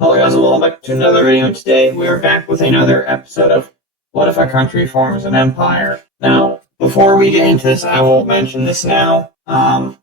Hello guys, welcome back to another video. Today we are back with another episode of What If a Country Forms an Empire? Now, before we get into this, I will mention this now.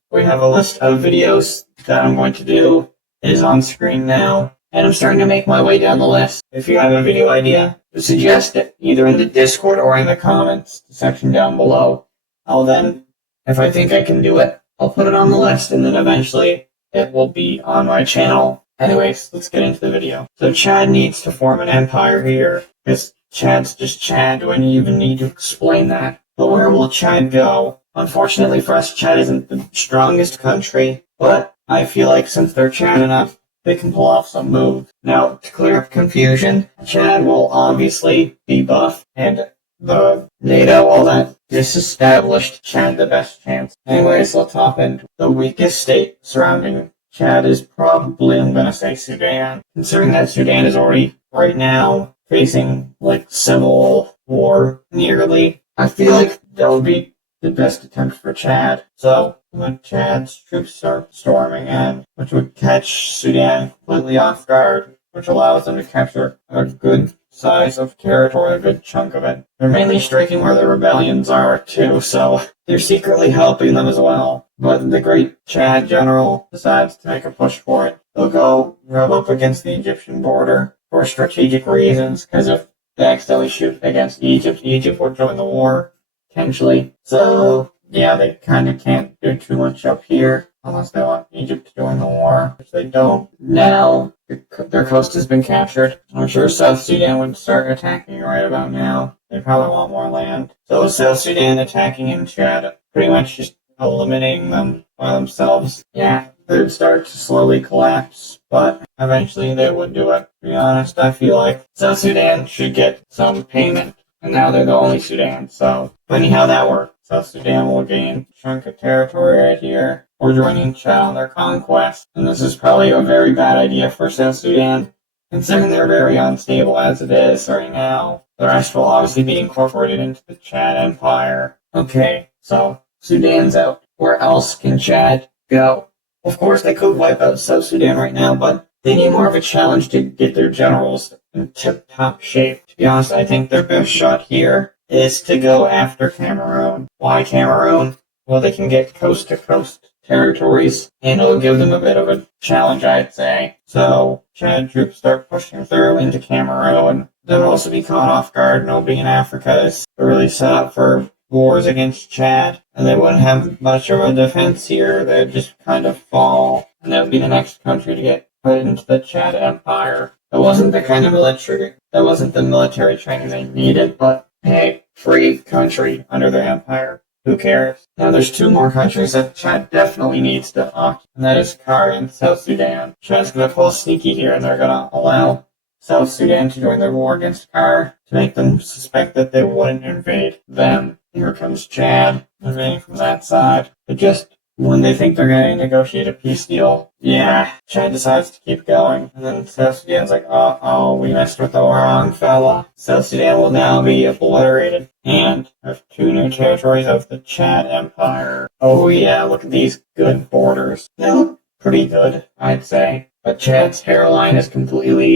We have a list of videos that I'm going to do. It is on screen now, and I'm starting to make my way down the list. If you have a video idea, suggest it either in the Discord or in the comments section down below. I'll then, if I think I can do it, I'll put it on the list, and then eventually it will be on my channel. Anyways, let's get into the video. So Chad needs to form an empire here, because Chad's just Chad. Do I even need to explain that? But where will Chad go? Unfortunately for us, Chad isn't the strongest country, but I feel like since they're Chad enough, they can pull off some moves. Now, to clear up confusion, Chad will obviously be buff, and the NATO, all that disestablished Chad the best chance. Anyways, let's hop into the weakest state surrounding Chad is probably, I'm gonna say, Sudan. Considering that Sudan is already, right now, facing, civil war, nearly, I feel like that would be the best attempt for Chad. So, when Chad's troops start storming in, which would catch Sudan completely off guard, which allows them to capture a good size of territory, a good chunk of it. They're mainly striking where the rebellions are, too, so they're secretly helping them as well. But the great Chad general decides to make a push for it. They'll go rub up against the Egyptian border for strategic reasons, because if they accidentally shoot against Egypt, Egypt would join the war, potentially. So, yeah, they kind of can't do too much up here, unless they want Egypt to join the war, which they don't. Now, their coast has been captured. I'm sure South Sudan would start attacking right about now. They probably want more land. So South Sudan attacking and Chad pretty much just eliminating them by themselves. Yeah, they'd start to slowly collapse, but eventually they would do it. To be honest, I feel like South Sudan should get some payment, and now they're the only Sudan, so funny how that works. South Sudan will gain a chunk of territory right here. We're joining Chad on their conquest, and this is probably a very bad idea for South Sudan, considering they're very unstable as it is right now. The rest will obviously be incorporated into the Chad Empire. Okay, so Sudan's out. Where else can Chad go? Of course, they could wipe out South Sudan right now, but they need more of a challenge to get their generals in tip-top shape. To be honest, I think their best shot here is to go after Cameroon. Why Cameroon? Well, they can get coast-to-coast territories, and it'll give them a bit of a challenge, I'd say. So, Chad troops start pushing through into Cameroon. They'll also be caught off guard. Nobody in Africa is really set up for wars against Chad, and they wouldn't have much of a defense here. They'd just kind of fall, and that would be the next country to get put into the Chad Empire. That wasn't the kind of military training they needed, but hey, free country under their empire. Who cares? Now there's two more countries that Chad definitely needs to occupy, and that is Kar and South Sudan. Chad's gonna pull sneaky here, and they're gonna allow South Sudan to join their war against Kar to make them suspect that they wouldn't invade them. Here comes Chad, invading from that side. But just when they think they're going to negotiate a peace deal, yeah, Chad decides to keep going. And then South Sudan's like, uh-oh, we messed with the wrong fella. South Sudan will now be obliterated and have two new territories of the Chad Empire. Oh yeah, look at these good borders. They look pretty good, I'd say. But Chad's hairline is completely,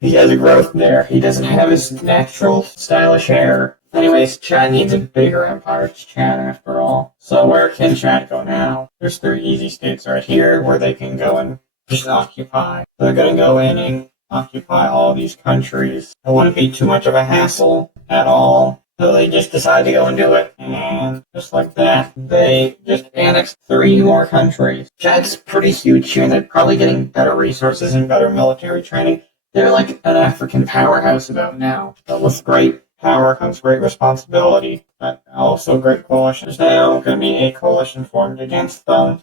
he has a growth there. He doesn't have his natural stylish hair. Anyways, Chad needs a bigger empire. It's Chad after all. So where can Chad go now? There's 3 easy states right here where they can go and just occupy. They're gonna go in and occupy all these countries. It wouldn't be too much of a hassle at all. So they just decide to go and do it. And just like that, they just annexed 3 more countries. Chad's pretty huge here, and they're probably getting better resources and better military training. They're like an African powerhouse about now. But with great power comes great responsibility, but also great coalitions. Now going to be a coalition formed against them,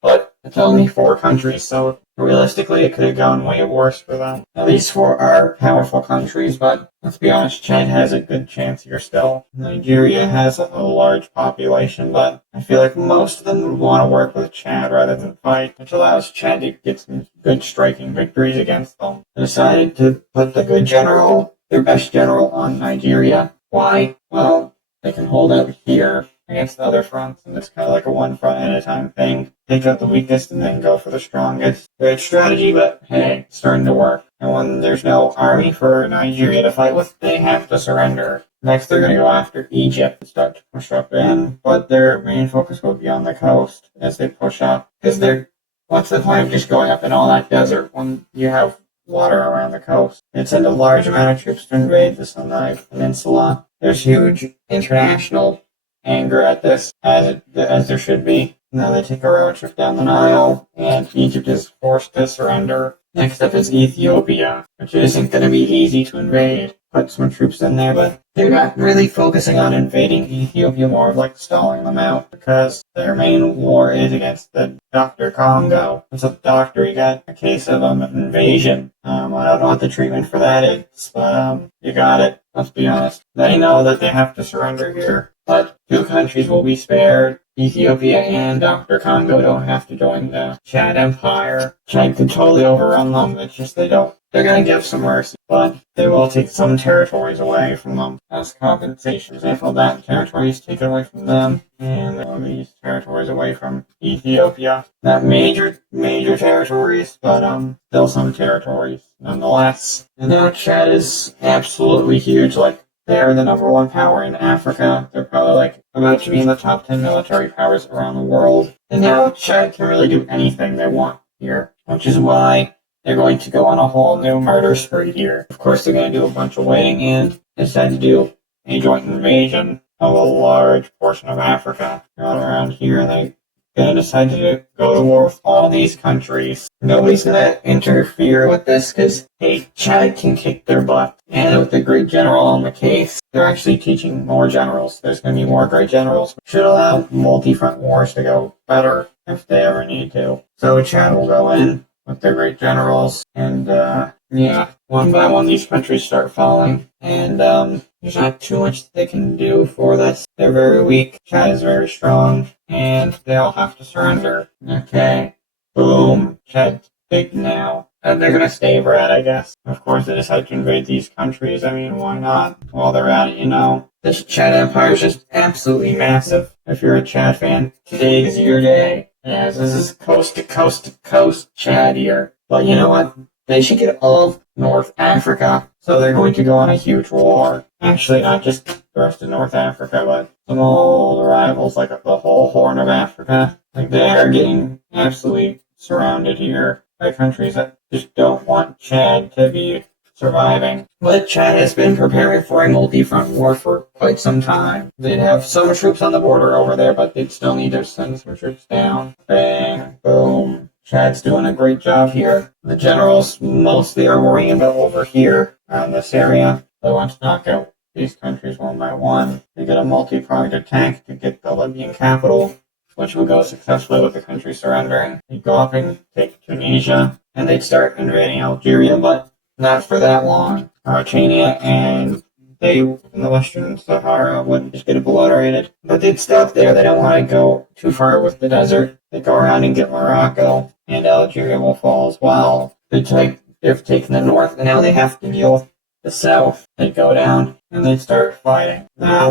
but it's only 4 countries, so realistically it could have gone way worse for them. Now these 4 are powerful countries, but let's be honest, Chad has a good chance here still. Nigeria has a large population, but I feel like most of them would want to work with Chad rather than fight, which allows Chad to get some good striking victories against them. They decided to put the good general, their best general, on Nigeria. Why? Well, they can hold out here against the other fronts, and it's kind of like a one front at a time thing. Take out the weakest and then go for the strongest. Great strategy, but hey, it's starting to work. And when there's no army for Nigeria to fight with, they have to surrender. Next, they're going to go after Egypt and start to push up in, but their main focus will be on the coast as they push up. Because what's the point of just going up in all that desert when you have water around the coast? It sent a large amount of troops to invade the Sinai Peninsula. There's huge international anger at this, as there should be. Now they take a road trip down the Nile, and Egypt is forced to surrender. Next up is Ethiopia, which isn't going to be easy to invade. Put some troops in there, but they're not really focusing on invading Ethiopia, more of like stalling them out, because their main war is against the Dr. Congo. What's up, Doctor? You got a case of invasion. I don't know what the treatment for that is, but you got it. Let's be honest. They know that they have to surrender here, but two countries will be spared. Ethiopia and Dr. Congo don't have to join the Chad Empire. Chad could totally overrun them, it's just they don't. They're going to give some mercy, but they will take some territories away from them as compensation. For example, that territory is taken away from them, and there will be these territories away from Ethiopia. Not major territories, but still some territories nonetheless. And now Chad is absolutely huge. Like, they are the number one power in Africa. They're probably about to be in the top 10 military powers around the world. And now Chad can really do anything they want here, which is why they're going to go on a whole new murder spree here. Of course, they're going to do a bunch of waiting and decide to do a joint invasion of a large portion of Africa. Not around here, and they're going to decide to go to war with all these countries. Nobody's going to interfere with this because, hey, Chad can kick their butt. And with the great general on the case, they're actually teaching more generals. There's going to be more great generals, which should allow multi-front wars to go better if they ever need to. So Chad will go in with their great generals, and one by one these countries start falling, and there's not too much that they can do for this. They're very weak, Chad is very strong, and they all have to surrender. Okay, boom, Chad's big now. And they're gonna stay red, I guess. Of course, they decide to invade these countries. I mean, why not? While they're at it, you know. This Chad Empire is just absolutely massive. If you're a Chad fan, today is your day. Yes, this is coast to coast to coast Chad here. But you know what? They should get all of North Africa. So they're going to go on a huge war. Actually, not just the rest of North Africa, but some old rivals, like the whole Horn of Africa. Like, they are getting absolutely surrounded here by countries that just don't want Chad to be surviving. But Chad has been preparing for a multi-front war for quite some time. They'd have some troops on the border over there, but they'd still need to send some troops down. Bang, boom. Chad's doing a great job here. The generals mostly are worrying about over here around this area. They want to knock out these countries one by one. They get a multi-pronged attack to get the Libyan capital, which will go successfully with the country surrendering. They'd go up and take Tunisia, and they'd start invading Algeria, but not for that long. Mauritania and they in the Western Sahara would just get obliterated. But they'd stop there. They don't want to go too far with the desert. They'd go around and get Morocco, and Algeria will fall as well. They've taken the north, and now they have to deal with the south. They'd go down, and they'd start fighting. Now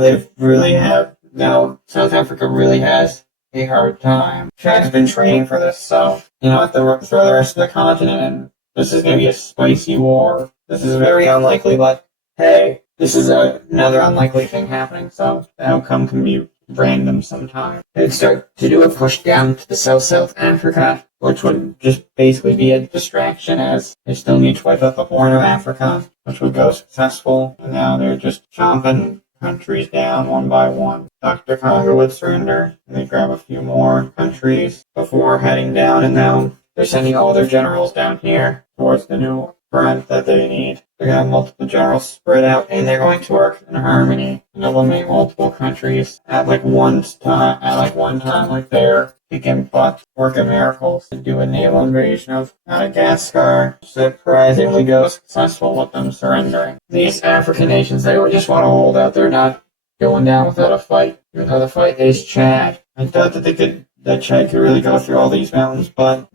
South Africa really has a hard time. Chad's been training for this, so, you know, throw the rest of the continent in. This is going to be a spicy war. This is very unlikely, but hey, this is another unlikely thing happening, so the outcome can be random sometime. They'd start to do a push down to the South Africa, which would just basically be a distraction, as they still need to wipe out the Horn of Africa, which would go successful, and now they're just chomping countries down one by one. Dr. Congo would surrender, and they grab a few more countries before heading down, and now they're sending all their generals down here towards the new front that they need. They're going to have multiple generals spread out, and they're going to work in harmony and eliminate multiple countries at one time. Like, they're kicking butt, working miracles to do a naval invasion of Madagascar. Surprisingly go successful with them surrendering. These African nations, they just want to hold out. They're not going down without a fight. Even though the fight is Chad. I thought that Chad could really go through all these mountains, but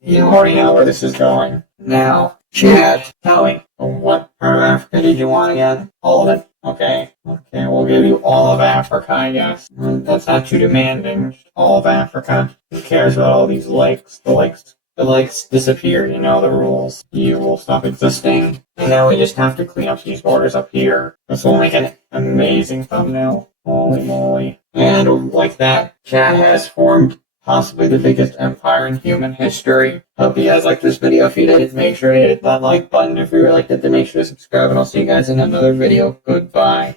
you already know where this is going. Now, Chad, tell me, what part of Africa did you want again? All of it? Okay, we'll give you all of Africa, I guess. That's not too demanding. Just all of Africa. Who cares about all these lakes? The lakes disappear, you know the rules. You will stop existing. And now we just have to clean up these borders up here. This will make an amazing thumbnail. Holy moly. And like that, Chad has formed possibly the biggest empire in human history. Hope you guys liked this video. If you did, make sure to hit that like button. If you really liked it, then make sure to subscribe, and I'll see you guys in another video. Goodbye.